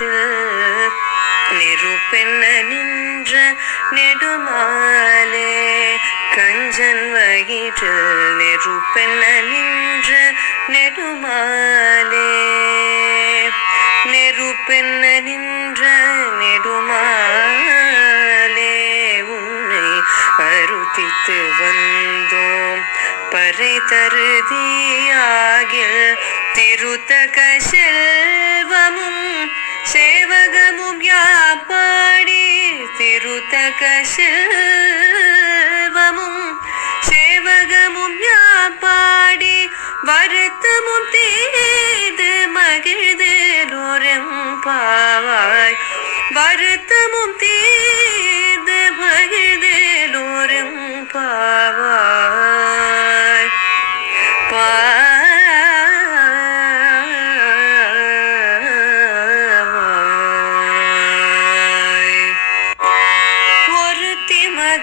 நின்று நெருப்பெண்ண நின்ற நெடுமாலே கஞ்சன் வயிற்றில் நெருப்பெண்ண நின்ற நெடுமாலே. நெருப்பெண்ண நின்ற நெடுமாலே உன்னை அருத்தித்து வந்தோம். பறை தருதியா സേവകമും യാപ്പാടി തിരുത്തക ശിൽവമും സേവകമും യാപ്പാടി വരുത്തമും തീത് മകിഴ്തോരം പാവായ് വരുത്തമും തീത് മകിഴ്തോരം പാ